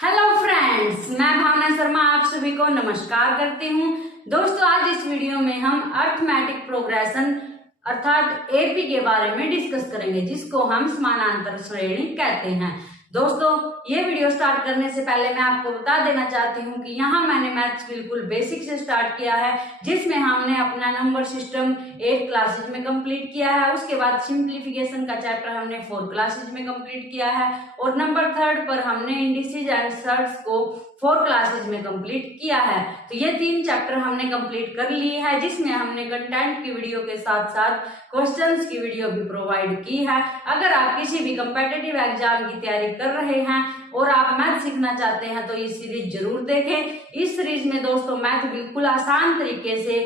Hello friends, मैं भावना शर्मा आप सभी को नमस्कार करती हूँ। दोस्तों, आज इस वीडियो में हम अर्थमेटिक प्रोग्रेशन अर्थात एपी के बारे में डिस्कस करेंगे, जिसको हम समानांतर श्रेणी कहते हैं। दोस्तों, ये वीडियो स्टार्ट करने से पहले मैं आपको बता देना चाहती हूँ कि यहाँ मैंने मैथ्स बिल्कुल बेसिक से स्टार्ट किया है, जिसमें हमने अपना नंबर सिस्टम 8 क्लासेज में कंप्लीट किया है। उसके बाद सिंप्लीफिकेशन का चैप्टर हमने 4 क्लासेज में कंप्लीट किया है और नंबर 3 पर हमने इंडिसेज एंड सर्ट्स को 4 क्लासेज में कंप्लीट किया है। तो ये 3 चैप्टर हमने कंप्लीट कर लिए है, जिसमें हमने कंटेंट की वीडियो के साथ साथ क्वेश्चंस की वीडियो भी प्रोवाइड की है। अगर आप किसी भी कंपेटिटिव एग्जाम की तैयारी कर रहे हैं और आप मैथ सीखना चाहते हैं तो ये सीरीज जरूर देखें। इस सीरीज में दोस्तों मैथ बिल्कुल आसान तरीके से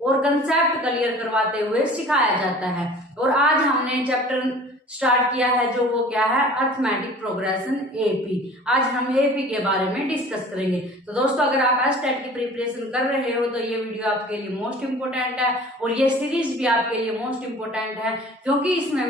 और कंसेप्ट क्लियर करवाते हुए सिखाया जाता है। और आज हमने चैप्टर स्टार्ट किया है, जो वो क्या है, अर्थमेटिक प्रोग्रेशन एपी। आज हम एपी के बारे में डिस्कस करेंगे। तो दोस्तों, अगर आप एस्टेट की प्रिपरेशन कर रहे हो तो ये वीडियो आपके लिए मोस्ट इंपोर्टेंट है और ये सीरीज भी आपके लिए मोस्ट इंपोर्टेंट है, क्योंकि इसमें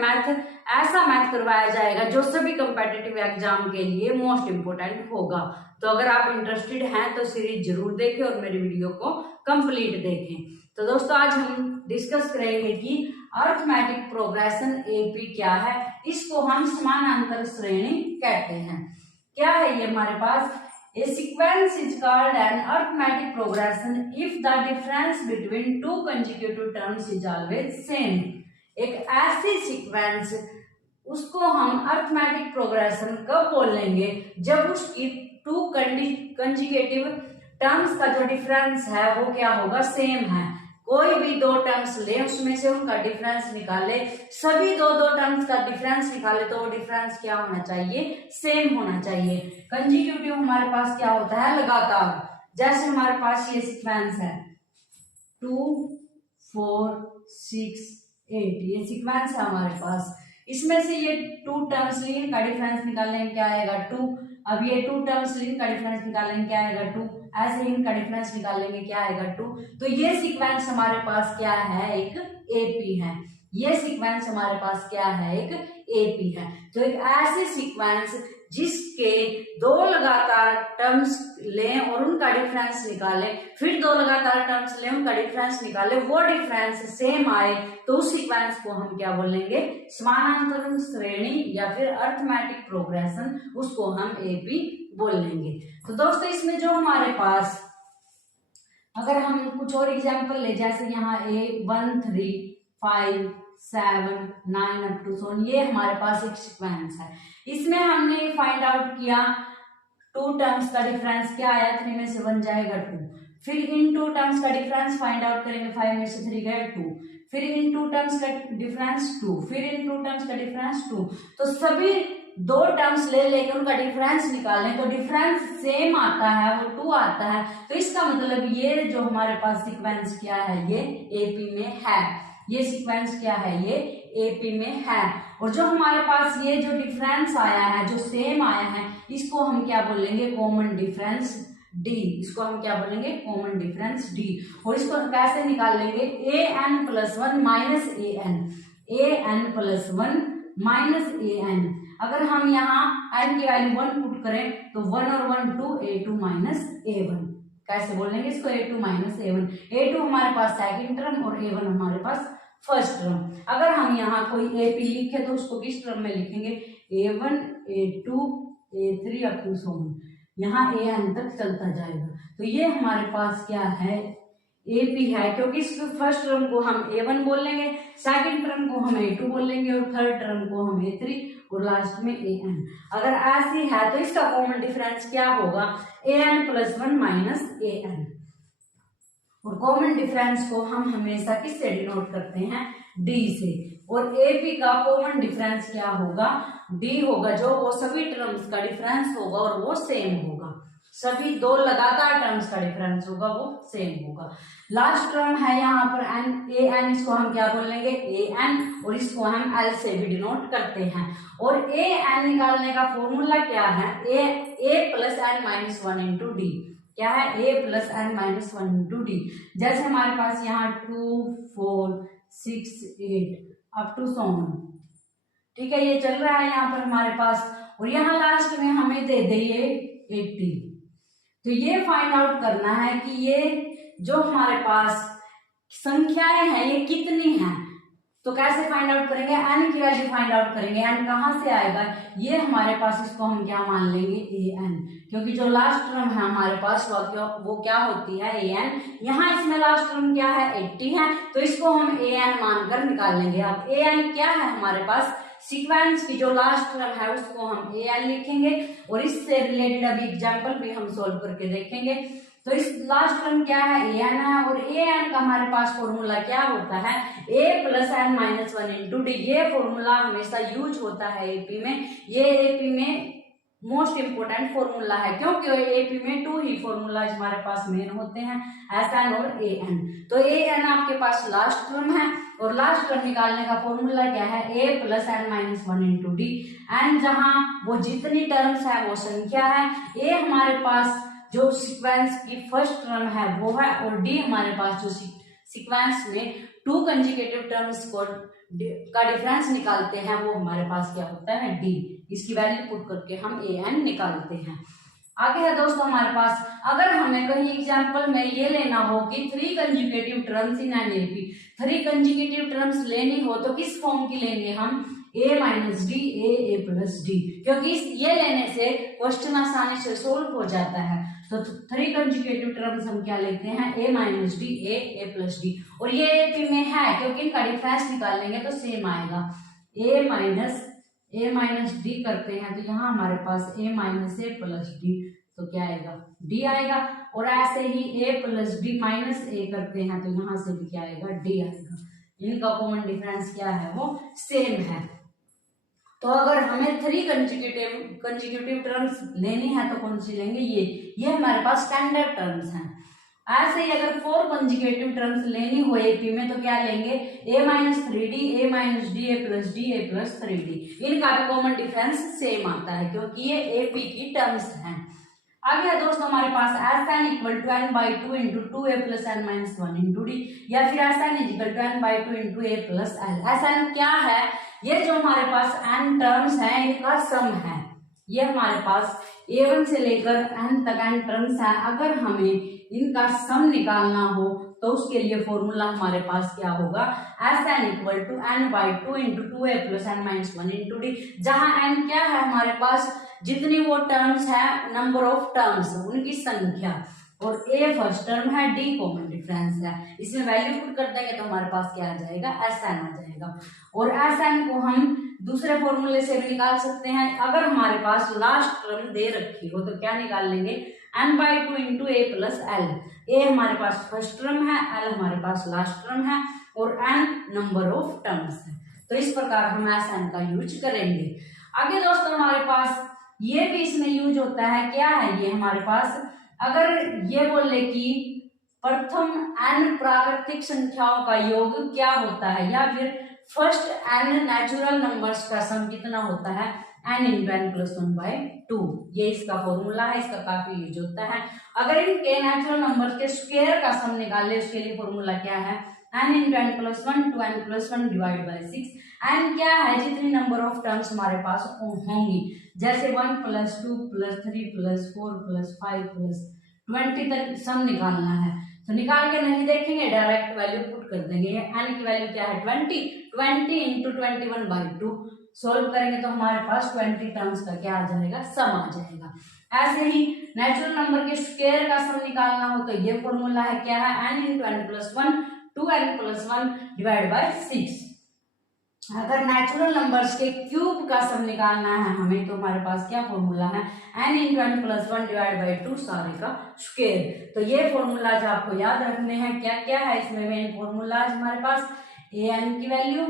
ऐसा मैथ करवाया जाएगा जो सभी कंपेटिटिव एग्जाम के लिए मोस्ट इंपोर्टेंट होगा। तो अगर आप इंटरेस्टेड हैं तो सीरीज जरूर देखें और मेरी वीडियो को कंप्लीट देखें। तो दोस्तों, आज हम डिस्कस करेंगे कि अर्थमेटिक प्रोग्रेशन एपी क्या है। इसको हम समानांतर श्रेणी कहते हैं। क्या है ये हमारे पास? A sequence is called an arithmetic progression if the difference between two consecutive terms is always same। एक ऐसी सीक्वेंस, उसको हम अर्थमेटिक प्रोग्रेशन कब बोलेंगे? जब उसकी 2 कंजिक्यूटिव टर्म्स का जो डिफरेंस है वो क्या होगा? सेम है। कोई भी 2 टर्म्स ले, उसमें से उनका डिफरेंस निकाले, सभी दो टर्म्स का डिफरेंस निकाले तो वो डिफरेंस क्या होना चाहिए? सेम होना चाहिए। कंजिक्यूटिव हमारे पास क्या होता है? लगातार। जैसे हमारे पास ये सीक्वेंस है 2 4 6 8, ये सीक्वेंस है हमारे पास। इसमें से ये 2 टर्म्स लिए, इनका डिफरेंस निकालेंगे, क्या आएगा? 2। अब ये 2 टर्म्स लिए, इनका डिफरेंस निकालेंगे, क्या आएगा? 2। ऐसे ही इनका डिफरेंस निकालेंगे, क्या आएगा? 2। तो ये सीक्वेंस हमारे पास क्या है? एक एपी है। ये सीक्वेंस हमारे पास क्या है? एक एपी है। तो एक ऐसी सीक्वेंस जिसके 2 लगातार टर्म्स लें और उनका डिफरेंस निकालें, फिर 2 लगातार टर्म्स लें, उनका डिफरेंस निकालें, वो डिफरेंस सेम आए, तो उस सीक्वेंस को हम क्या बोलेंगे? समानांतर श्रेणी या फिर अर्थमेटिक प्रोग्रेशन, उसको हम एपी बोल लेंगे। तो दोस्तों, इसमें जो हमारे पास, अगर हम कुछ और एग्जाम्पल ले, जैसे यहाँ 1 3 5 7 9 अप टू सोन, ये हमारे पास एक सीक्वेंस है। इसमें हमने फाइंड आउट किया 2 टर्म्स का डिफरेंस क्या आया? 3 में से 1 जाएगा 2। फिर इन 2 टर्म्स का डिफरेंस फाइंड आउट करेंगे, 5 में से 3 गए 2। फिर इन 2 टर्म्स का डिफरेंस 2, फिर इन 2 टर्म्स का डिफरेंस 2। तो सभी 2 टर्म्स ले लेकर उनका डिफरेंस निकालें तो डिफरेंस सेम आता है, वो 2 आता है। तो इसका मतलब ये जो हमारे पास सीक्वेंस क्या है? ये एपी में है। ये सीक्वेंस क्या है? ये एपी में है। और जो हमारे पास ये जो डिफरेंस आया है, जो सेम आया है, इसको हम क्या बोलेंगे? Common difference D. इसको हम क्या बोलेंगे? Common difference D. और इसको कैसे निकाल लेंगे? an + 1 - an, an + 1 - an। अगर हम यहाँ n की वैल्यू 1 पुट करें तो 1 और 1 2, a2 - a1। कैसे बोलेंगे इसको? a2 - a1। a2 हमारे पास सेकंड टर्म और a1 हमारे पास फर्स्ट टर्म। अगर हम यहाँ कोई एपी लिखे तो उसको किस टर्म में लिखेंगे? a1 a2 a3 up to सोन, यहाँ an तक चलता जाएगा। तो ये हमारे पास क्या है? एपी है, क्योंकि इस फर्स्ट टर्म को हम a1 बोल लेंगे, सेकंड टर्म को हम a2 बोल लेंगे और थर्ड टर्म को हम a3 और लास्ट में an। अगर ऐसी है तो इसका कॉमन डिफरेंस क्या होगा? an + 1 - an। और कॉमन डिफरेंस को हम हमेशा किससे डिनोट करते हैं? डी से। और एपी का कॉमन डिफरेंस क्या होगा? डी होगा, जो वो सभी टर्म्स का डिफरेंस होगा और वो सेम होगा। सभी 2 लगातार टर्म्स का डिफरेंस होगा, वो सेम होगा। लास्ट टर्म है यहाँ पर an, इसको हम क्या बोल लेंगे? an, और इसको हम l से भी डिनोट करते हैं। और an निकालने का फॉर्मूला क्या है? a + n - 1 × d। क्या है? a + n - 1 × d। जैसे हमारे पास यहाँ 2 4 6 8 अप टू 7, ठीक है, ये चल रहा है यहाँ पर हमारे पास। और यहाँ लास्ट में हमें दे दे ये 80। तो ये फाइंड आउट करना है कि ये जो हमारे पास संख्याएं हैं ये कितनी हैं। तो कैसे फाइंड आउट करेंगे, n की वैल्यू फाइंड आउट करेंगे। n कहाँ से आएगा, ये हमारे पास, इसको हम क्या मान लेंगे an, क्योंकि जो लास्ट टर्म है हमारे पास वो क्या होती है an। यहाँ इसमें लास्ट टर्म क्या है 80 है, तो इसको हम an मानकर निकाल लेंगे। अब an क्या है हमारे पास, सीक्वेंस की जो लास्ट टर्म है उसको हम an लिखेंगे और इससे रिलेटेड अभी एग्जाम्पल भी हम सोल्व करके देखेंगे। तो इस लास्ट टर्म क्या है an है, और an का हमारे पास फॉर्मूला क्या होता है a plus n minus 1 into D. ये फॉर्मूला हमेशा यूज होता है एपी में। ये एपी में मोस्ट इंपोर्टेंट फॉर्मूला है, क्योंकि एपी में 2 ही फॉर्मूला हमारे पास मेन होते हैं, एसएन और an। तो an आपके पास लास्ट टर्म है और लास्ट टर्म निकालने का फॉर्मूला क्या है a plus n minus 1 into D. n जहां वो जितनी टर्म्स है वो संख्या है, a हमारे पास जो सीक्वेंस की फर्स्ट टर्म है वो है, और डी हमारे पास जो सीक्वेंस में 2 कंजुगेटिव टर्म्स का डिफरेंस निकालते हैं वो हमारे पास क्या होता है डी। इसकी वैल्यू पुट करके हम an निकालते हैं। आगे है दोस्तों हमारे पास, अगर हमें कहीं एग्जांपल में ये लेना हो कि 3 conjugative terms in an AP, 3 conjugative terms लेनी हो तो किस फॉर्म की लेंगे हम, a minus D A plus D, क्योंकि ये लेने से क्वेश्चन आसानी से सोल्व हो जाता है। तो 3 कंजुगेटिव टर्म्स हम क्या लेते हैं a minus D A plus D, और ये एपी में है क्योंकि इनका डिफरेंस निकालेंगे तो सेम आएगा। a माइनस डी करते हैं तो यहाँ हमारे पास a minus A plus D, तो क्या आएगा d आएगा। और ऐसे ही a प्लस डी माइनस ए करते हैं तो यहाँ से भी क्या आएगा d आएगा। इनका कॉमन डिफरेंस क्या है वो सेम है। तो अगर हमें 3 कंजुगेटिव टर्म्स लेनी है तो कौन सी लेंगे, ये हमारे पास स्टैंडर्ड टर्म्स हैं। ऐसे ही अगर 4 कंजुगेटिव टर्म्स लेनी हो एपी में तो क्या लेंगे a minus 3d a minus D A plus 3d। इनका भी कॉमन डिफरेंस सेम आता है क्योंकि ये एपी की टर्म्स हैं। आगे है दोस्तों हमारे पास Sn equal to n by 2 into 2a plus n minus 1 into d, या फिर Sn equal to n by 2 into a plus l। Sn क्या है, ये जो हमारे पास n टर्म्स हैं इनका सम है। ये हमारे पास a1 से लेकर n तक n टर्म्स है, अगर हमें इनका सम निकालना हो तो उसके लिए फॉर्मूला हमारे पास क्या होगा, Sn equal to n by 2 into 2a plus n minus 1 into d, जहाँ n क्या है हमारे पास जितनी वो टर्म्स है, नंबर ऑफ टर्म्स उनकी संख्या, और a फर्स्ट टर्म है, d कॉमन डिफरेंस है। इसमें वैल्यू पुट कर देंगे तो हमारे पास क्या आ जाएगा Sn आ जाएगा। और Sn को हम दूसरे फॉर्मूले से भी निकाल सकते हैं। अगर हमारे पास लास्ट टर्म दे रखी हो तो क्या निकाल लेंगे n by 2 into a plus l। a हमारे पास फर्स्ट टर्म है, l हमारे पास लास्ट टर्म है और n नंबर ऑफ टर्म्स है। तो इस प्रकार हम Sn का यूज करेंगे। आगे दोस्तों हमारे पास ये भी इसमें यूज होता है, क्या है ये हमारे पास, अगर ये बोले कि प्रथम n प्राकृतिक संख्याओं का योग क्या होता है, या फिर फर्स्ट n नेचुरल नंबर्स का सम कितना होता है, n into n plus 1 by 2। ये इसका फॉर्मूला है, इसका काफी यूज होता है। अगर इनके नेचुरल नंबर्स के स्क्वायर का सम निकाले उसके लिए फॉर्मूला क्या है, n into n plus 1 two n plus 1 divide by 6। n क्या है, जितनी नंबर ऑफ टर्म्स हमारे पास होंगी, जैसे 1 plus 2 plus 3 plus 4 plus 5 plus 20 तक सम निकालना है। तो निकाल के नहीं देखेंगे, डायरेक्ट वैल्यू पुट कर देंगे। n की वैल्यू क्या है 20 इंटू 21 बाई 2। सोल्व करेंगे तो हमारे पास 20 टर्म्स का क्या आ जाएगा, सम आ जाएगा। ऐसे ही नेचुरल नंबर के स्क्वायर का सम निकालना हो तो ये फॉर्मूला है, क्या है, n into n plus 1 two n plus 1 divide by 6। अगर नेचुरल नंबर्स के क्यूब का सम निकालना है हमें तो हमारे पास क्या फॉर्मूला है, n into n plus 1 divide by 2 सारे का स्क्वायर। तो ये फॉर्मूलाज आपको याद रखने हैं। क्या क्या है इसमें मेन फॉर्मूलाज हमारे पास, an की वैल्यू,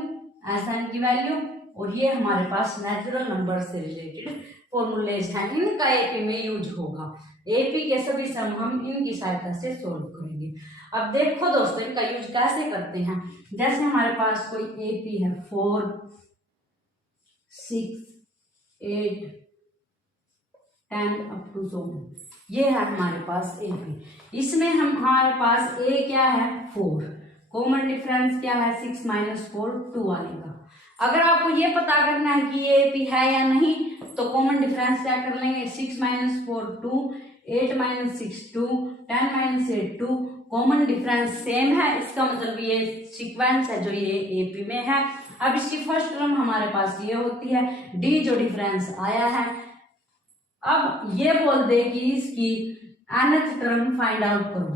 Sn की वैल्यू, और ये हमारे पास नेचुरल नंबर से रिलेटेड फॉर्मूलेज हैं। इनका एपी में यूज होगा। एपी के सभी सम हम इनकी सहायता से सोल्व करेंगे। अब देखो दोस्तों इनका यूज कैसे करते हैं। जैसे हमारे पास कोई एपी है 4, 6, 8, 10 अप टू 7, ये है हमारे पास एपी। इसमें हमारे पास ए क्या है 4, कॉमन डिफरेंस क्या है 6 माइनस 4 2 आएगा। अगर आपको ये पता करना है कि ये एपी है या नहीं तो कॉमन डिफरेंस क्या कर लेंगे, 6 minus 4 2, 8 minus 6 2, 10 minus 8 2। Common difference same है, इसका मतलब ये सीक्वेंस है जो ये एपी में है। अब इसकी फर्स्ट टर्म हमारे पास ये होती है, डी जो डिफरेंस आया है। अब ये बोल दे कि इसकी nth टर्म फाइंड आउट करो।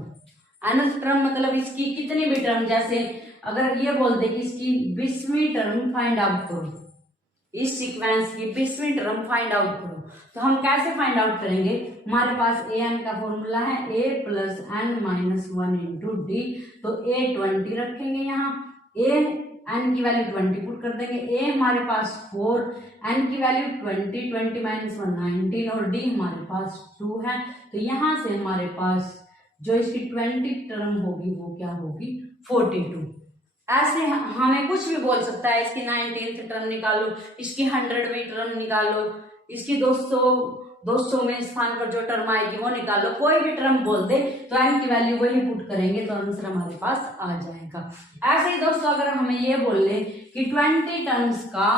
nth टर्म मतलब इसकी कितनी भी टर्म, जैसे अगर ये बोल दे कि इसकी 20वीं टर्म फाइंड आउट करो, इस सीक्वेंस की 20वीं टर्म फाइंड आउट करो, तो हम कैसे फाइंड आउट करेंगे। हमारे पास ए एन का फॉर्मूला है a plus n minus 1 into d. तो a 20 रखेंगे, यहाँ a n की वैल्यू 20 पुट कर देंगे, a हमारे पास 4, n की वैल्यू 20, 20 माइनस 1 19 और d हमारे पास 2 है। तो यहाँ से हमारे पास जो इसकी 20 टर्म होगी वो क्या होगी, 42। ऐसे हमें कुछ भी बोल सकता है, इसकी 19th टर्म निकालो, इसकी 100वीं टर्म निकालो, इसकी 200वें स्थान पर जो टर्म आएगी वो निकालो, कोई भी टर्म बोल दे तो n की वैल्यू वही पुट करेंगे तो आंसर हमारे पास आ जाएगा। ऐसे ही दोस्तों अगर हमें ये बोल ले कि 20 टर्म्स का,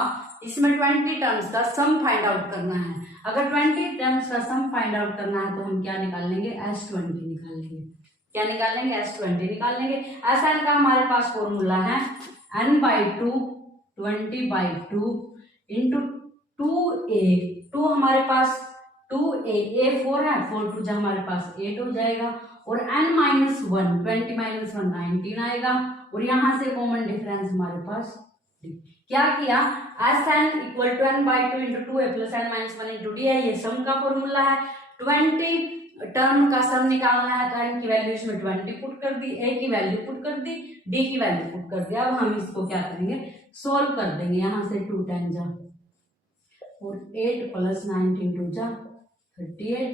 इसमें 20 टर्म्स का सम फाइंड आउट करना है, अगर 20 टर्म्स का सम फाइंड आउट करना है तो हम क्या निकाल लेंगे, S20 निकाल लेंगे। क्या निकाल लेंगे, S20 निकाल लेंगे। ऐसा इनका हमारे पास फॉर्मूला है n/2 20/2 इंटू 2a। 2 हमारे पास 2a 4 है, 4 2 हमारे पास 8 हो जाएगा, और n-1 20 माइनस 1 19 आएगा, और यहाँ से कॉमन डिफरेंस हमारे पास क्या किया, Sn equal to n/2 into 2a plus n minus 1 into d है, ये सम का फॉर्मूला है। 20 टर्म का सम निकालना है तो n की वैल्यू इसमें 20 पुट कर दी, a की वैल्यू पुट कर दी, d की वैल्यू पुट कर दी। अब हम इसको क्या करेंगे, सोल्व कर देंगे। यहाँ से 2 10 जा और 8 प्लस 19 2 जा 38,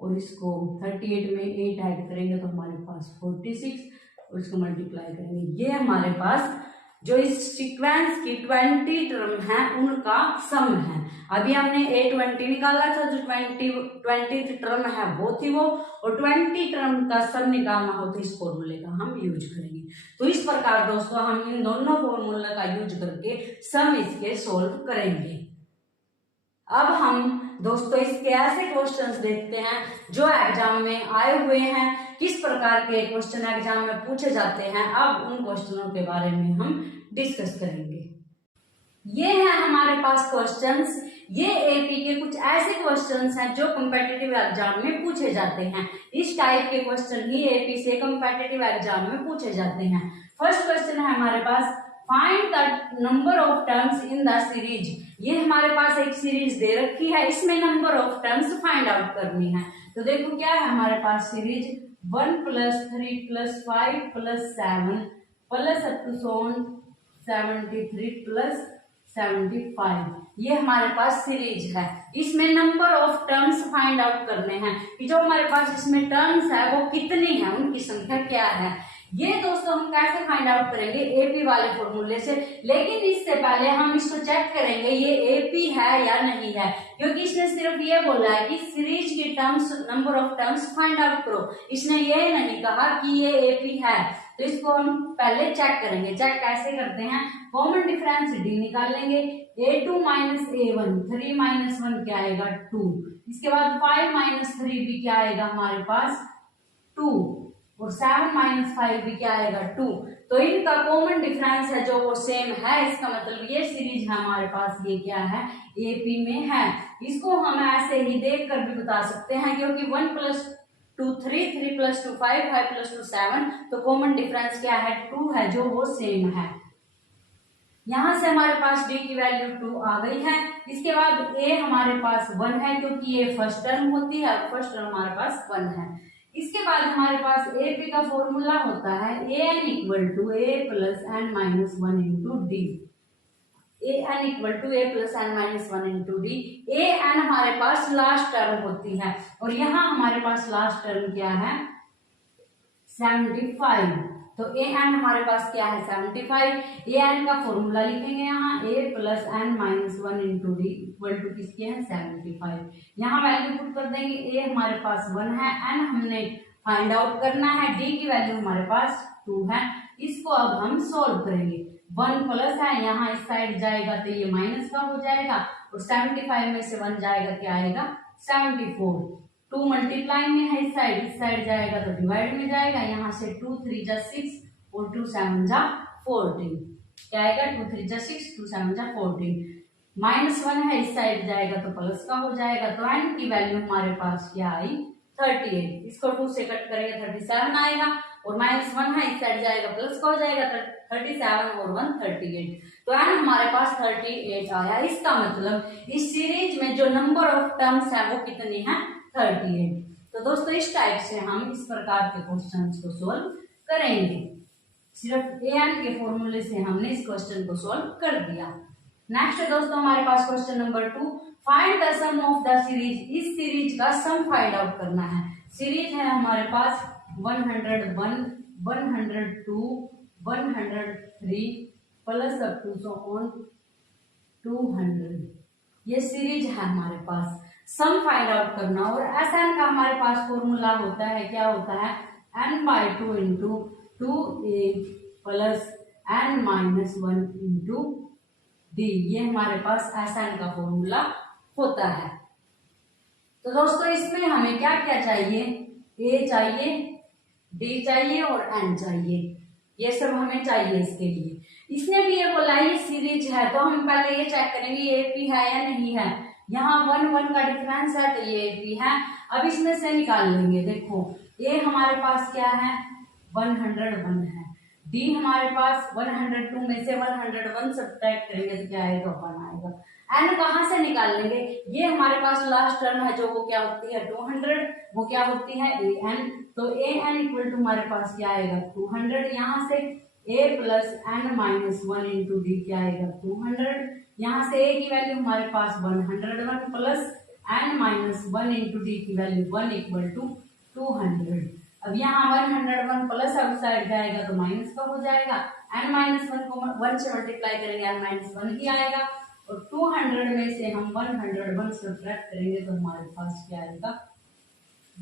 और इसको 38 में 8 ऐड करेंगे तो हमारे पास 46, और इसको मल्टीप्लाई करेंगे। ये हमारे पास जो इस सीक्वेंस की 20 टर्म है उनका सम है। अभी हमने A20 निकाला था, जो 20 टर्म है वो थी वो, और 20 टर्म का सम निकालना हो तो इस फॉर्मूले का हम यूज करेंगे। तो इस प्रकार दोस्तों हम इन दोनों फॉर्मूला का यूज करके सम इसके सोल्व करेंगे। अब हम दोस्तों इसके ऐसे क्वेश्चंस देखते हैं जो एग्जाम में आए हुए हैं, किस प्रकार के क्वेश्चन एग्जाम में पूछे जाते हैं। अब उन क्वेश्चनों के बारे में हम डिस्कस करेंगे। ये है हमारे पास क्वेश्चंस, ये एपी के कुछ ऐसे क्वेश्चंस हैं जो कॉम्पिटिटिव एग्जाम में पूछे जाते हैं। इस टाइप के क्वेश्चन ही एपी से कॉम्पिटिटिव एग्जाम में पूछे जाते हैं। फर्स्ट क्वेश्चन है हमारे पास, find the number of terms in the series. ये हमारे पास एक सीरीज दे रखी है, इसमें number of terms find out करनी है। तो देखो क्या है हमारे पास सीरीज 1 + 3 + 5 + 7 प्लस अप टू 73 + 75, ये हमारे पास सीरीज है। इसमें number of terms find out करने हैं कि जो हमारे पास इसमें टर्म्स है वो कितनी है, उनकी संख्या क्या है। ये दोस्तों हम कैसे फाइंड आउट करेंगे, एपी वाले फॉर्मूले से। लेकिन इससे पहले हम इसको चेक करेंगे ये एपी है या नहीं है, क्योंकि इसने सिर्फ ये बोला है कि सीरीज की terms, number of terms find out करो। इसने ये नहीं कहा कि ये एपी है, तो इसको हम पहले चेक करेंगे। चेक कैसे करते हैं, कॉमन डिफरेंस डी निकाल लेंगे। a2 माइनस a1, 3 माइनस 1 क्या आएगा 2, इसके बाद 5 माइनस 3 भी क्या आएगा हमारे पास 2, और 7 माइनस 5 भी क्या आएगा 2। तो इनका कॉमन डिफरेंस है जो वो सेम है, इसका मतलब ये सीरीज है हमारे पास, ये क्या है एपी में है। इसको हम ऐसे ही देख कर भी बता सकते हैं, क्योंकि 1 + 2 3, 3 + 2 5, 5 + 2 7, तो कॉमन डिफरेंस क्या है 2 है, जो वो सेम है। यहां से हमारे पास d की वैल्यू 2 आ गई है। इसके बाद a हमारे पास 1 है, क्योंकि ये फर्स्ट टर्म होती है, फर्स्ट टर्म हमारे पास 1 है। इसके बाद हमारे पास एपी का फॉर्मूला होता है an = a + n - 1 into D. an = a + n - 1 into D. an हमारे पास लास्ट टर्म होती है, और यहाँ हमारे पास लास्ट टर्म क्या है 75। तो an हमारे पास क्या है 75। an का फॉर्मूला लिखेंगे यहाँ a + n - 1 into d equal to किसके हैं 75। यहाँ वैल्यू पुट कर देंगे, a हमारे पास 1 है, n हमने फाइंड आउट करना है, d की वैल्यू हमारे पास 2 है। इसको अब हम सोल्व करेंगे। 1 प्लस है, यहाँ इस साइड जाएगा तो ये माइनस का हो जाएगा, और 75 में से 1 जाएगा क्या आएगा 74। 2 मल्टीप्लाइंग में है, इस साइड जाएगा तो डिवाइड में जाएगा। यहाँ से 2 3 जा 6 और 2 7 जा 14, क्या आएगा 2 3 जा 6 2 7 जा 14। -1 है, इस साइड जाएगा तो प्लस का हो जाएगा। तो n की वैल्यू हमारे पास क्या आई 38। इसको 2 से कट करेंगे 37 आएगा, और -1 है, इस साइड जाएगा प्लस का हो जाएगा 37 और 1 38। तो n हमारे पास 38 आया। इसका मतलब इस सीरीज में जो नंबर ऑफ टर्म्स है वो कितनी है 38। तो दोस्तों इस टाइप से हम इस प्रकार के क्वेश्चंस को सोल्व करेंगे। सिर्फ an के फॉर्मूले से हमने इस क्वेश्चन को सोल्व कर दिया। नेक्स्ट दोस्तों हमारे पास question number 2, find the sum of the series. इस सीरीज का सम फाइंड आउट करना है। सीरीज है हमारे पास 101 102 103 plus up to so on 200। ये सीरीज है हमारे पास। सम फाइंड आउट करना, और Sn का हमारे पास फॉर्मूला होता है, क्या होता है n/2 into 2a plus n-1 into d। ये हमारे पास Sn का फॉर्मूला होता है। तो दोस्तों इसमें हमें क्या क्या चाहिए, a चाहिए, d चाहिए और n चाहिए। ये सब हमें चाहिए इसके लिए। इसने भी ये बोला ये सीरीज है, तो हम पहले ये चेक करेंगे ये AP है या नहीं है। यहाँ 1 1 का डिफरेंस है तो ये AP है। अब इसमें से निकाल लेंगे। देखो a हमारे पास क्या है 101 है, d हमारे पास 102 में से 101 सब्ट्रैक्ट करेंगे तो क्या आएगा 1 आएगा। n कहाँ से निकाल लेंगे, ये हमारे पास लास्ट टर्म है जो वो क्या होती है 200, वो क्या होती है an। तो an इक्वल टू हमारे पास क्या आएगा 200। यहाँ से a plus n-1 into D क्या आएगा 200। यहाँ से a की वैल्यू हमारे पास 101 प्लस n-1 इंटू डी की वैल्यू 1 इक्वल टू 200। अब यहाँ 101 प्लस अब साइड जाएगा तो माइनस का हो जाएगा। n-1 को 1 से मल्टीप्लाई करेंगे n-1 ही आएगा, और 200 में से हम 101 सब्ट्रैक्ट करेंगे तो हमारे पास क्या आएगा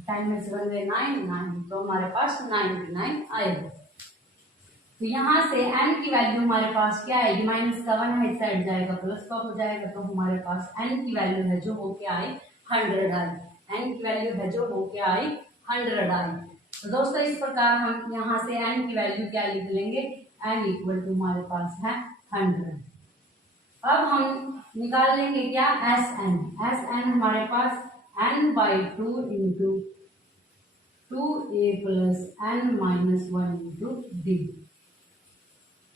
10 में से 1 गए 9, तो हमारे पास 99 आएगा। तो यहाँ से n की वैल्यू हमारे पास क्या आएगी, माइनस का 1 है, इस साइड जाएगा प्लस का हो जाएगा। तो हमारे पास n की वैल्यू है जो वो क्या आई 100 आई। n की वैल्यू है जो वो क्या आई 100 आई। तो दोस्तों इस प्रकार हम यहाँ से n की वैल्यू क्या लिख लेंगे, n इक्वल टू हमारे पास है 100। अब हम निकाल लेंगे क्या Sn हमारे पास n/2 into 2a plus n-1 into d।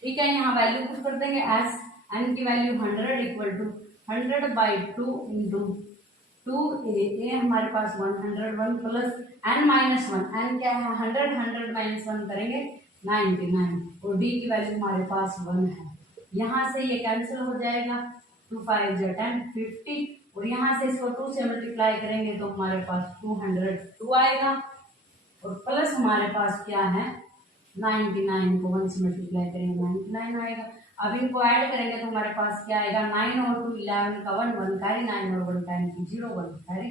ठीक है, यहाँ वैल्यू पुट कर देंगे। n की value 100 equal to 100/2 into 2a हमारे पास 101 प्लस n-1, n क्या है 100 माइनस 1 करेंगे 99, और d की वैल्यू हमारे पास 1 है। यहाँ से ये कैंसिल हो जाएगा, 2 5 जा 10 50, और यहाँ से इसको 2 से मल्टीप्लाई करेंगे तो हमारे पास 202 आएगा, और प्लस हमारे पास क्या है 99 को 1 से मल्टीप्लाई करेंगे 99 आएगा। अब इनको ऐड करेंगे तो हमारे पास क्या आएगा 9 और 2 11 का 1 1 कैरी, 9 और 1 10 की 0 1 कैरी,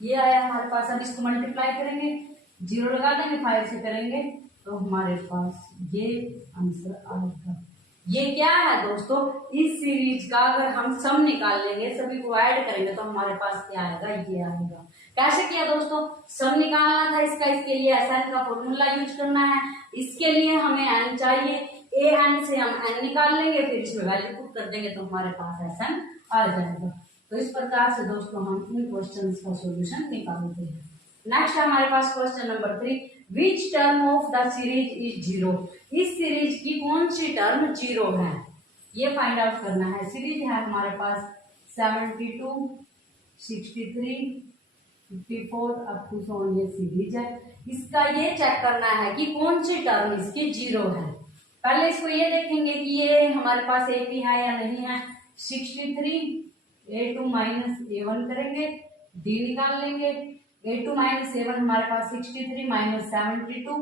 ये आया हमारे पास। अब इसको मल्टीप्लाई करेंगे 0 लगा देंगे, 5 से करेंगे तो हमारे पास ये आंसर आएगा। ये क्या है दोस्तों, इस सीरीज का अगर हम सम निकाल लेंगे, सभी को ऐड करेंगे तो हमारे पास क्या आएगा, ये आएगा। कैसे किया दोस्तों, सम निकालना था इसका, इसके लिए Sn का फॉर्मूला यूज करना है। इसके लिए हमें n चाहिए, an से हम n निकाल लेंगे, फिर इसमें वैल्यू पुट कर देंगे तो हमारे पास Sn आ जाएगा। तो इस प्रकार से दोस्तों हम इन क्वेश्चंस का सॉल्यूशन निकालते हैं। नेक्स्ट है हमारे पास question number 3, which term of the series is 0। इस सीरीज की कौन सी टर्म 0 है, ये फाइंड आउट करना है। सीरीज है हमारे पास 72 63 54 अप टू सो ऑन, ये सीरीज है। इसका ये चेक करना है कि कौन सी टर्म इसकी 0 है। पहले इसको ये देखेंगे कि ये हमारे पास AP है या नहीं है। 63 A2 माइनस A1 करेंगे, D निकाल लेंगे। A2 माइनस A1 हमारे पास 63 माइनस 72,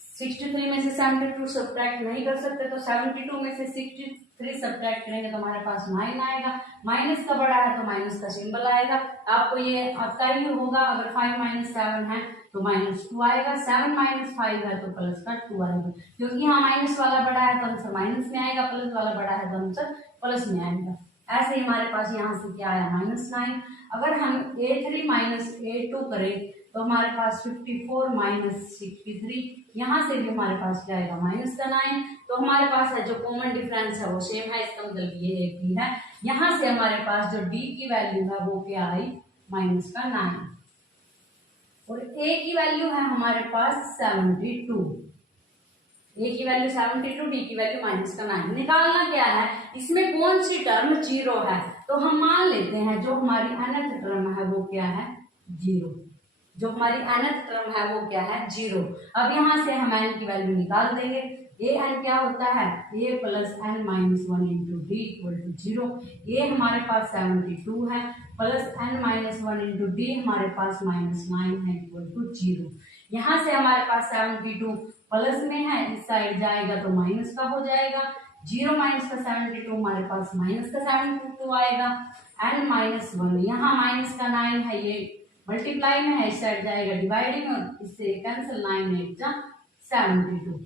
63 में से 72 सब्ट्रैक्ट नहीं कर सकते तो 72 में से 63 सब्ट्रैक्ट करेंगे तो हमारे पास 9 आएगा। माइनस का बड़ा है तो माइनस का सिंबल आएगा। आपको ये आपका ही होगा, अगर 5 माइनस 7 है तो -2 आएगा, 7 माइनस 5 है तो प्लस का 2 आएगा। क्योंकि यहाँ माइनस वाला बड़ा है तो आंसर माइनस में आएगा, प्लस वाला बड़ा है तो आंसर प्लस में आएगा। ऐसे ही हमारे पास यहाँ से क्या आया -9। अगर हम A3 माइनस A2 करें तो हमारे पास 54 माइनस 63, यहाँ से भी हमारे पास क्या आएगा -9। तो हमारे पास है जो कॉमन डिफरेंस है वो सेम है, इसका मतलब ये एक ही है। यहाँ से हमारे पास जो D की वैल्यू है वो क्या आई -9 और A की वैल्यू है हमारे पास 72। A की वैल्यू 72, D की वैल्यू -9। निकालना क्या है, इसमें कौन सी टर्म 0 है, तो हम मान लेते हैं जो हमारी nth टर्म है वो क्या है 0। जो हमारी nth टर्म है वो क्या है 0। अब यहाँ से हम n की वैल्यू निकाल देंगे। an क्या होता है a plus n minus 1 into d equal to 0। ये हमारे पास 72 है plus n minus 1 into d हमारे पास -9 है इक्वल टू 0। यहाँ से हमारे पास 72 प्लस में है, इस साइड जाएगा तो माइनस का हो जाएगा। 0 माइनस का 72 हमारे पास माइनस का 72 आएगा। n माइनस 1 यहाँ माइनस का 9 है, ये मल्टीप्लाई में है, इस साइड जाएगा डिवाइडिंग और इससे कैंसिल 9 8 जा 72।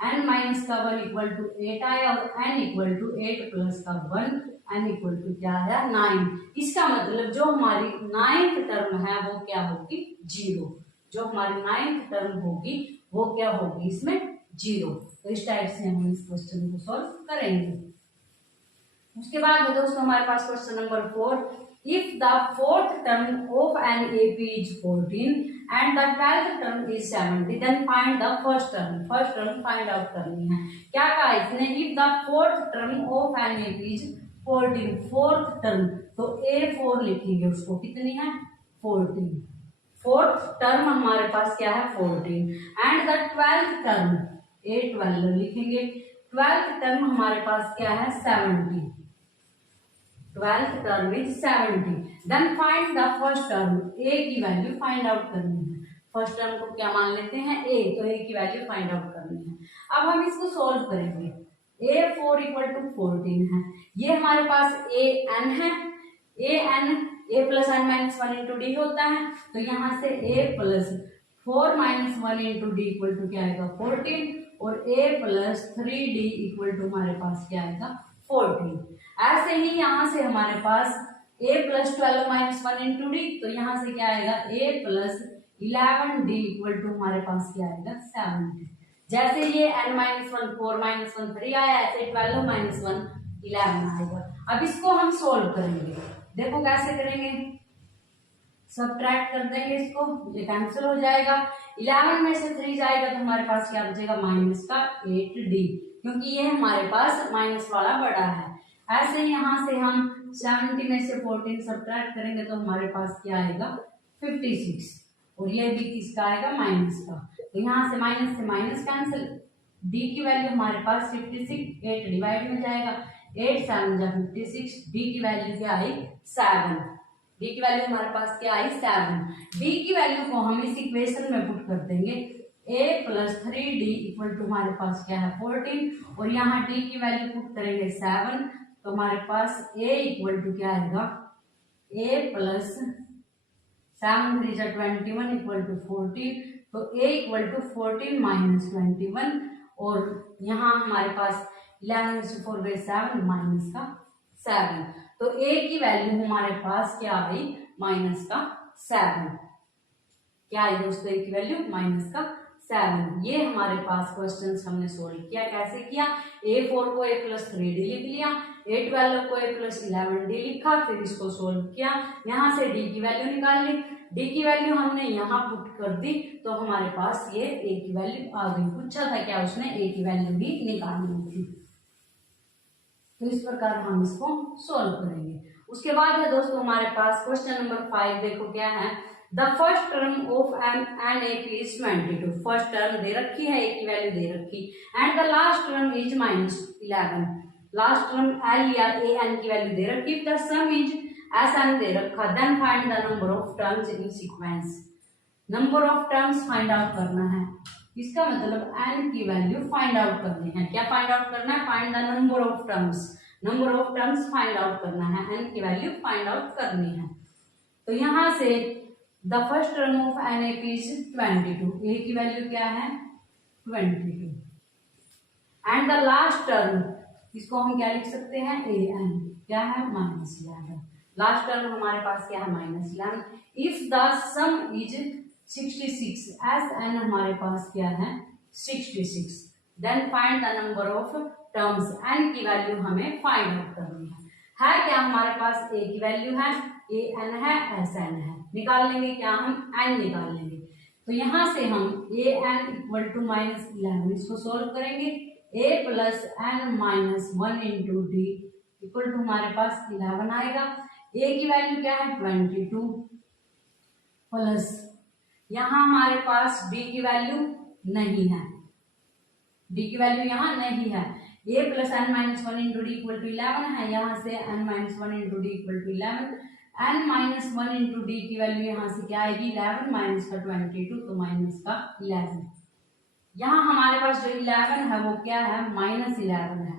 n माइनस का 1 इक्वल टू 8 आया और n इक्वल टू 8 प्लस का 1 n इक्वल टू क्या है 9। इसका मतलब जो हमारी 9th टर्म है वो क्या होगी 0। जो हमारी 9th टर्म होगी वो क्या होगी इसमें 0। तो इस टाइप से हम इस क्वेश्चन को सॉल्व करेंगे। उसके बाद है दोस्तों हमारे पास question number 4। If the fourth term of an AP is 14 and the 12th term is 70, then find the first term. First term find out करनी है। क्या कहा इसने, if the fourth term of an AP is 14, fourth term तो A4 लिखेंगे, उसको कितनी है 14। फोर्थ टर्म हमारे पास क्या है 14 and the 12th term A12 लिखेंगे। 12th टर्म हमारे पास क्या है 70। 12th term is 70। Then find the first term, A की वैल्यू फाइंड आउट करनी है। फर्स्ट टर्म को क्या मान लेते हैं A, तो A की वैल्यू फाइंड आउट करनी है। अब हम इसको सॉल्व करेंगे। A4 इक्वल टू 14 है, ये हमारे पास AN है। A plus n minus 1 into d होता है, तो यहाँ से A plus 4 minus 1 into d equal to क्या आएगा 14 और A plus 3D equal to हमारे पास क्या आएगा 14। ऐसे ही यहाँ से हमारे पास A plus 12 minus 1 into d, तो यहाँ से क्या आएगा A plus 11D equal to हमारे पास क्या आएगा 70। जैसे ये n माइनस 1 4 माइनस 1 3 आया, ऐसे 12 माइनस 1 11 आएगा। अब इसको हम सोल्व करेंगे, देखो कैसे करेंगे, सब्ट्रैक्ट कर देंगे इसको, ये कैंसिल हो जाएगा। 11 में से 3 जाएगा तो हमारे पास क्या बचेगा माइनस का 8D, क्योंकि ये हमारे पास माइनस वाला बड़ा है। ऐसे ही यहाँ से हम 70 में से 14 सब्ट्रैक्ट करेंगे तो हमारे पास क्या आएगा 56 और ये भी किसका आएगा माइनस का, तो यहाँ से माइनस कैंसिल। D की वैल्यू हमारे पास 56, 8 डिवाइड में जाएगा, 8 7 जा 56। D की वैल्यू क्या आई 7। D की वैल्यू हमारे पास क्या आई 7। D की वैल्यू को हम इस इक्वेशन में पुट कर देंगे। A plus 3D equal to हमारे पास क्या है 14 और यहाँ D की वैल्यू पुट करेंगे 7, तो हमारे पास A इक्वल टू क्या आएगा A प्लस 7 3 जा 21 इक्वल टू 14, तो A इक्वल टू 14 माइनस 21 और यहाँ हमारे पास 11 में से 4 गए 7 माइनस का 7, तो A की वैल्यू हमारे पास क्या आई माइनस का 7। क्या आई दोस्तों A की वैल्यू माइनस का 7। ये हमारे पास क्वेश्चंस हमने सोल्व किया। कैसे किया, A4 को A प्लस 3D लिख लिया, A12 को A प्लस 11D लिखा, फिर इसको सोल्व किया। यहाँ से D की वैल्यू निकाल ली, D की वैल्यू हमने यहाँ पुट कर दी, तो हमारे पास ये A की वैल्यू आ गई। पूछा था क्या उसने A की वैल्यू भी निकालनी थी, तो इस प्रकार हम इसको सोल्व करेंगे। उसके बाद है दोस्तों हमारे पास क्वेश्चन नंबर 5, देखो क्या है। The first term of an AP is 22। First term दे रखी है, A की वैल्यू दे रखी, and the last term is -11। Last term L या AN की वैल्यू दे रखी, द सम इज SN दे रखा। Then find the number of terms in sequence. Number of terms find out करना है, इसका मतलब n की वैल्यू फाइंड आउट करनी है। क्या फाइंड आउट करना है, find the number of terms. Number of terms find out करना है, n की वैल्यू फाइंड आउट करनी है। तो यहाँ से the first term of an AP is 22, A की वैल्यू क्या है 22, एंड द लास्ट टर्म इसको हम क्या लिख सकते हैं, an क्या है -11। लास्ट टर्म हमारे पास क्या है -11। If the sum is 66 s n हमारे पास क्या है 66, then find the number of terms. N की वैल्यू हमें फाइंड आउट करनी है क्या हमारे पास ए की वैल्यू है, ए एन है, एस एन है, निकाल लेंगे क्या हम एन निकाल लेंगे। तो यहां से हम ए एन इक्वल टू -11 इसको सोल्व करेंगे, a plus n -1 into d equal to हमारे पास 11 आएगा। ए की वैल्यू क्या है 22 प्लस यहाँ हमारे पास डी की वैल्यू नहीं है, डी की वैल्यू यहाँ नहीं है। A plus n -1 into d equal to 11 है, यहाँ से n -1 into d equal to 11, n -1 into d की वैल्यू यहाँ से क्या आएगी 11 माइनस का 22 तो माइनस का 11। यहाँ हमारे पास जो 11 है वो क्या है -11 है,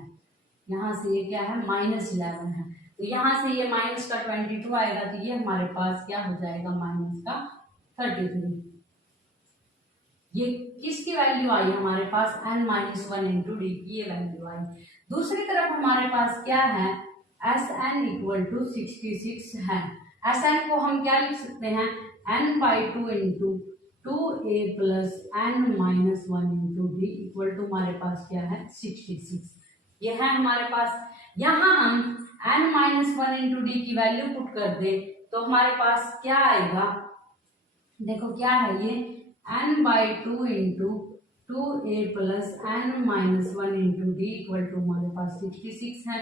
यहाँ से ये क्या है -11 है, तो यहाँ से ये माइनस का 22 आएगा, तो ये हमारे पास क्या हो जाएगा माइनस का 33। ये किसकी वैल्यू आई हमारे पास n-1 इंटू डी की ये वैल्यू आई। दूसरी तरफ हमारे पास क्या है एस एन इक्वल टू 66 है। एस एन को हम क्या लिख सकते हैं n/2 into 2a plus n-1 into d equal to हमारे पास क्या है 66, ये है हमारे पास। यहाँ हम n-1 इंटू डी की वैल्यू पुट कर दे तो हमारे पास क्या आएगा, देखो क्या है ये n/2 into 2a plus n-1 into d equal to हमारे पास 66 है।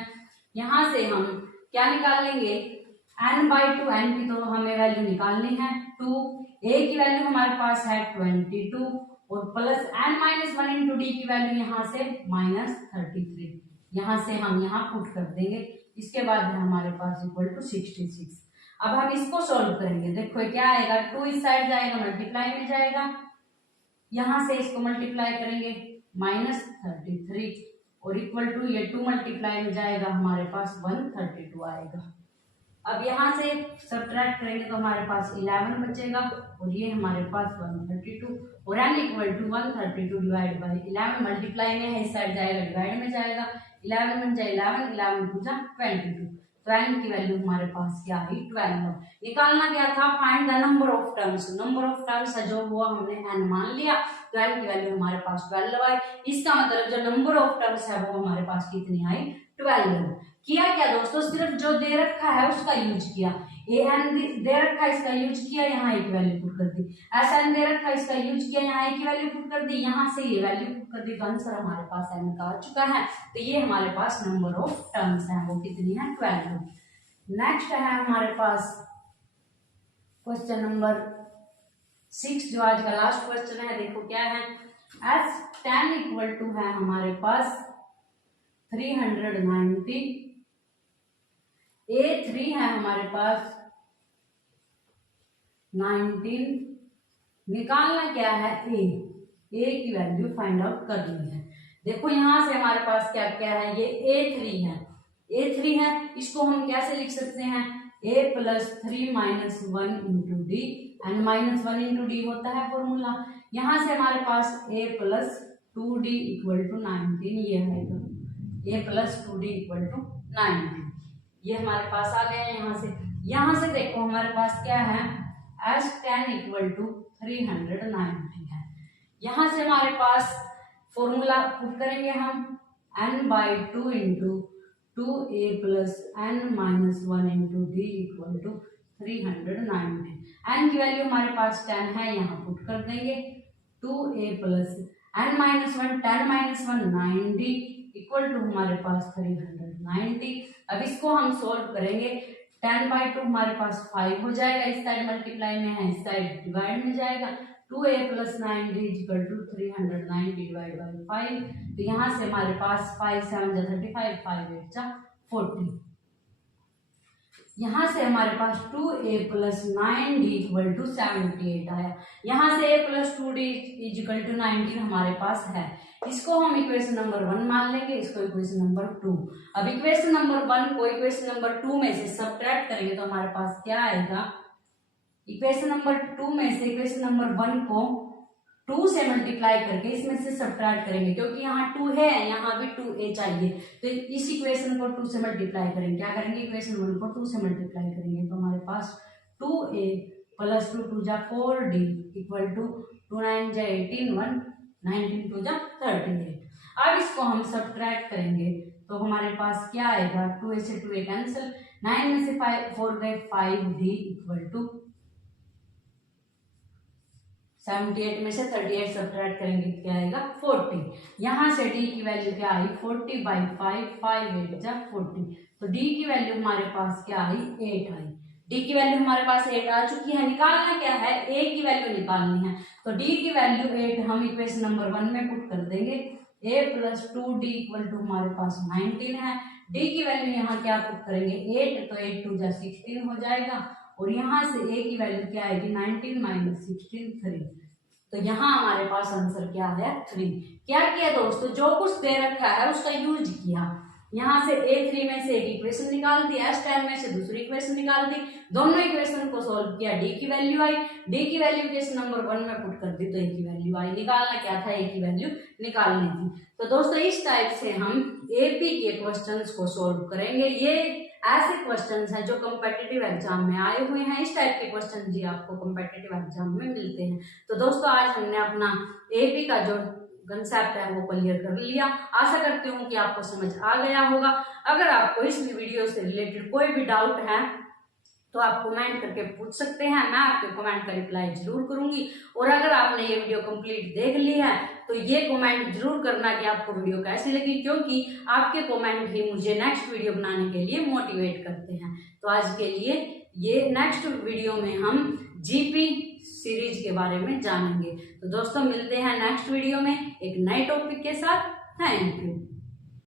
यहाँ से हम क्या निकाल लेंगे n/2, n की तो हमें वैल्यू निकालनी है 2, a की वैल्यू हमारे पास है 22 और प्लस n-1 इंटू डी की वैल्यू यहाँ से -33, यहाँ से हम यहाँ पुट कर देंगे। इसके बाद है हमारे पास इक्वल टू 66। अब हम इसको सॉल्व करेंगे, देखो क्या आएगा 2 इस साइड जाएगा मल्टीप्लाई में जाएगा, यहाँ से इसको मल्टीप्लाई करेंगे -33 और इक्वल टू ये 2 मल्टीप्लाई में जाएगा हमारे पास 132 आएगा। अब यहाँ से सब्ट्रैक्ट करेंगे तो हमारे पास 11 बचेगा और ये हमारे पास 132 और n equal to 132 divide by 11 multiply में है, इस साइड जाएगा डिवाइड में जाएगा, 11 बन जाए 11, 11 2 जा 22, तो n की वैल्यू हमारे पास क्या आई 12। निकालना क्या था find the number of terms, number of terms है जो हुआ हमने n मान लिया, तो n की वैल्यू हमारे पास 12 आई। इसका मतलब जो नंबर ऑफ टर्म्स है वो हमारे पास कितनी आई 12। किया क्या दोस्तों, सिर्फ जो दे रखा है उसका यूज किया, ए एन दे रखा है इसका यूज किया, यहाँ ए की वैल्यू पुट कर दी, एस एन दे रखा है इसका यूज किया, यहाँ ए की वैल्यू पुट कर दी, यहाँ से ये वैल्यू पुट कर दी, तो आंसर हमारे पास एन का आ चुका है। तो ये हमारे पास नंबर ऑफ टर्म्स है वो कितनी है 12। नेक्स्ट है हमारे पास क्वेश्चन नंबर 6 जो आज का लास्ट क्वेश्चन है, देखो क्या है एस 10 इक्वल टू है हमारे पास 390, A3 है हमारे पास 19, निकालना क्या है A की वैल्यू फाइंड आउट करनी है। देखो यहाँ से हमारे पास क्या क्या है, ये A3 है, इसको हम कैसे लिख सकते हैं a plus 3 minus 1 into d, n minus 1 into d होता है फॉर्मूला। यहाँ से हमारे पास a plus 2d equal to 19 ये आएगा, a plus 2d equal to 19, ये हमारे पास आ गए हैं। यहाँ से देखो हमारे पास क्या है S10 इक्वल टू 390 है। यहाँ से हमारे पास फॉर्मूला पुट करेंगे हम n/2 into 2a plus n-1 into d equal to 390। n की वैल्यू हमारे पास 10 है, यहाँ पुट कर देंगे 2a plus n-1 10 - 1 9d equal to हमारे पास 390। अब इसको हम सोल्व करेंगे, 10/2 हमारे पास 5 हो जाएगा, इस साइड मल्टीप्लाई में है, इस साइड डिवाइड में जाएगा, 2a plus 9d equal to 390 divide by 5। तो यहाँ से हमारे पास 5 7 जा 35, 5 8 जा 40। यहाँ से हमारे पास 2a plus 9d equal to 78 आया। यहाँ से a plus 2d equal to 19 हमारे पास है, इसको हम इक्वेशन नंबर 1 मान लेंगे, इसको इक्वेशन नंबर 2। अब इक्वेशन नंबर 1 को इक्वेशन नंबर 2 में से सब्ट्रैक्ट करेंगे तो हमारे पास क्या आएगा, इक्वेशन नंबर 2 में से इक्वेशन नंबर 1 को 2 से मल्टीप्लाई करके इसमें से सब्ट्रैक्ट करेंगे, क्योंकि यहाँ 2 है, यहाँ भी 2a चाहिए, तो इस इक्वेशन को 2 से मल्टीप्लाई करेंगे। क्या करेंगे, इक्वेशन 1 को 2 से मल्टीप्लाई करेंगे, तो हमारे पास 2a प्लस 2 2 जा 4d इक्वल टू 2 9 जा 18 1 19 2 जा 38। अब इसको हम सब्ट्रैक्ट करेंगे तो हमारे पास क्या आएगा, 2a से 2a कैंसिल, 9 में से 4 गए 5d इक्वल टू 78 में से 38 सब्ट्रैक्ट करेंगे क्या आएगा 40। यहाँ से d की वैल्यू क्या आई 40/5, 5 8 जा 40, तो d की वैल्यू हमारे पास क्या आई 8 आई। d की वैल्यू हमारे पास 8 आ चुकी है। निकालना क्या है, a की वैल्यू निकालनी है, तो d की वैल्यू 8 हम इक्वेशन नंबर 1 में पुट कर देंगे। a plus 2d equal to हमारे पास 19 है। d की वैल्यू यहाँ क्या पुट करेंगे 8, तो 8 2 जा 16 हो जाएगा, और यहाँ से a की वैल्यू क्या आएगी 19 माइनस 16 3, तो यहाँ हमारे पास आंसर क्या है 3। क्या किया दोस्तों, जो कुछ दे रखा है उसका यूज किया। यहाँ से a3 में से एक इक्वेशन निकाल दी, s10 में से दूसरी इक्वेशन निकाल दी, दोनों इक्वेशन को सॉल्व किया, d की वैल्यू आई, d की वैल्यू इक्वेशन नंबर 1 में पुट कर दी तो a की वैल्यू आई। निकालना क्या था, a की वैल्यू निकालनी थी। तो दोस्तों इस टाइप से हम एपी के क्वेश्चंस को सॉल्व करेंगे। ये ऐसे क्वेश्चंस हैं जो कॉम्पिटिटिव एग्जाम में आए हुए हैं। इस टाइप के क्वेश्चन जी आपको कॉम्पिटिटिव एग्जाम में मिलते हैं। तो दोस्तों आज हमने अपना एपी का जो कंसेप्ट है वो क्लियर कर लिया। आशा करती हूँ कि आपको समझ आ गया होगा। अगर आपको इस वीडियो से रिलेटेड कोई भी डाउट है तो आप कमेंट करके पूछ सकते हैं, मैं आपके कमेंट का रिप्लाई जरूर करूंगी। और अगर आपने ये वीडियो कंप्लीट देख ली है तो ये कमेंट जरूर करना कि आपको वीडियो कैसी लगी, क्योंकि आपके कमेंट ही मुझे नेक्स्ट वीडियो बनाने के लिए मोटिवेट करते हैं। तो आज के लिए ये नेक्स्ट वीडियो में हम जीपी सीरीज के बारे में जानेंगे। तो दोस्तों मिलते हैं नेक्स्ट वीडियो में एक नए टॉपिक के साथ। Thank you.